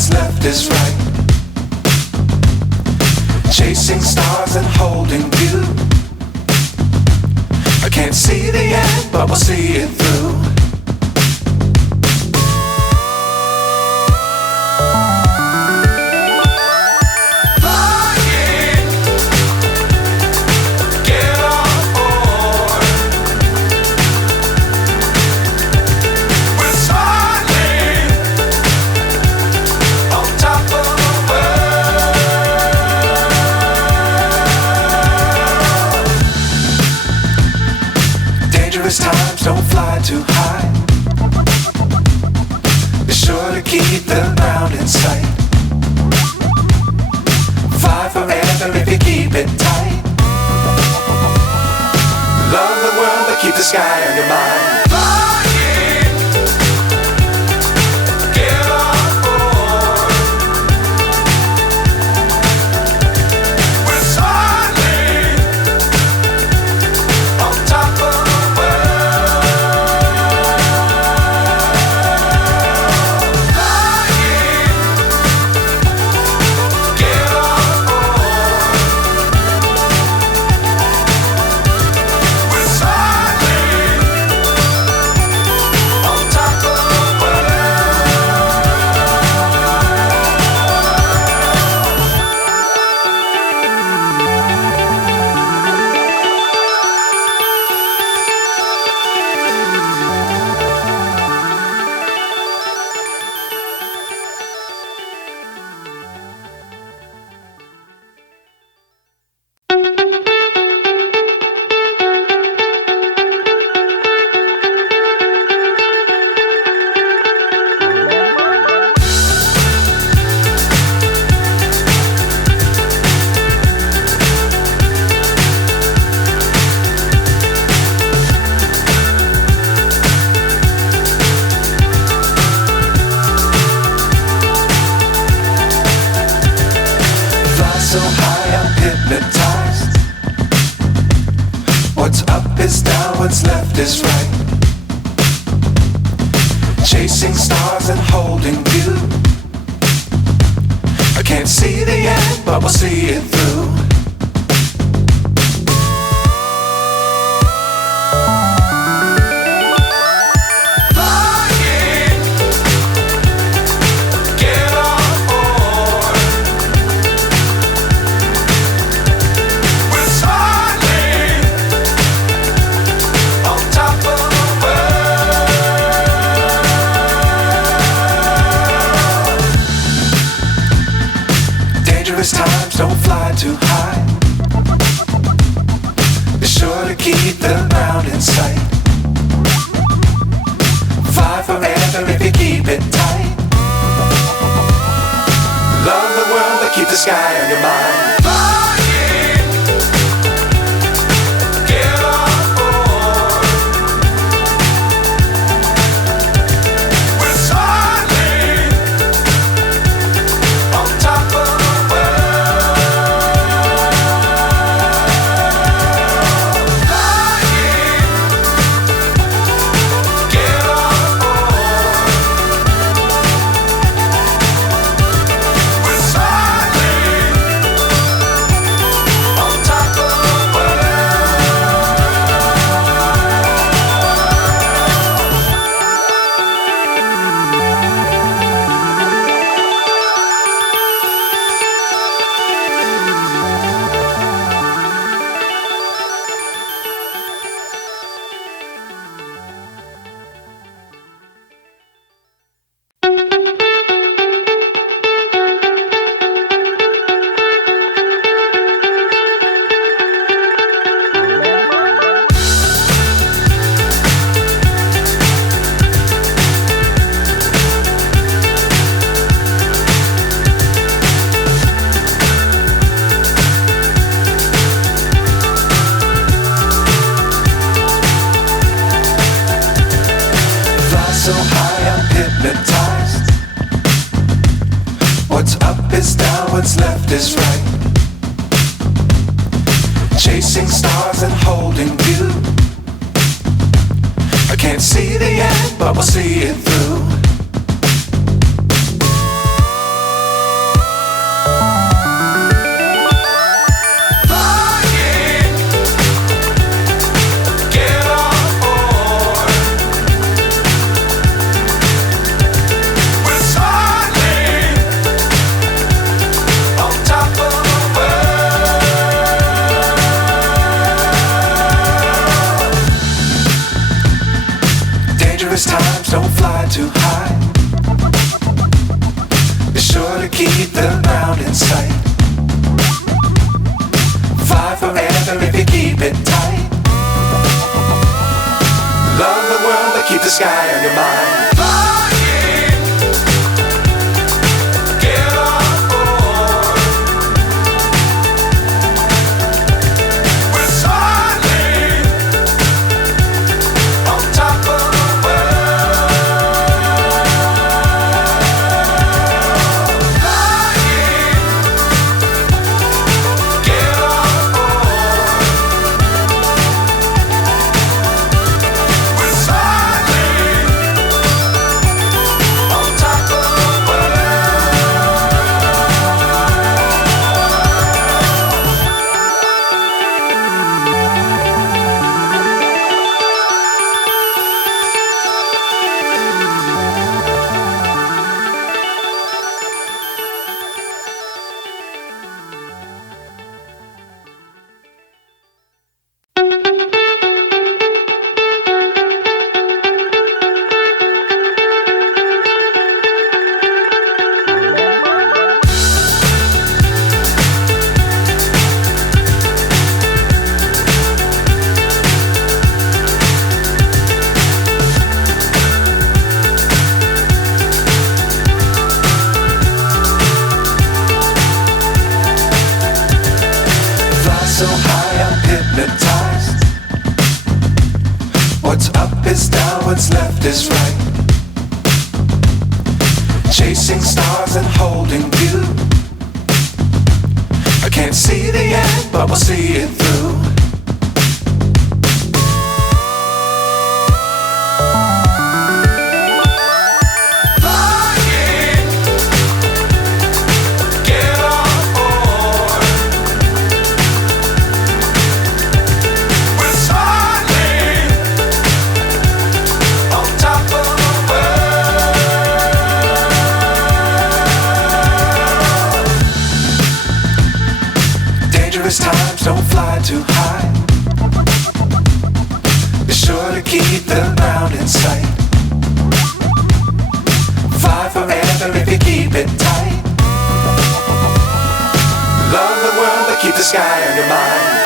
what's left is right. Chasing stars and holding you. I can't see the end, but we'll see it through. Times don't fly too high. Be sure to keep the ground in sight. Fly forever if you keep it tight. Love the world but keep the sky on your mind. So high I'm hypnotized. What's up is down, what's left is right. Chasing stars and holding you. I can't see the end, but we'll see it through. Times don't fly too high. Be sure to keep the ground in sight. Fly forever if you keep it tight. Love the world but keep the sky on your mind. So high I'm hypnotized. What's up is down, what's left is right. Chasing stars and holding you. I can't see the end, but we'll see it through. don't fly too high. Be sure to keep the ground in sight. Fly forever if you keep it tight. Love the world but keep the sky on your mind. Flying, get on board. We're soaring on top of the world. Flying, get on board. We're soaring on top of the fly so high I'm hypnotized. What's up is down, what's left is right. Chasing stars and holding you. I can't see the end, but we'll see it through. Flying, get on board. We're soaring on top of the world. Dangerous times, don't fly too high. Be sure to keep the ground in sight. Fly forever if you keep it tight. Love the world but keep the sky on your mind.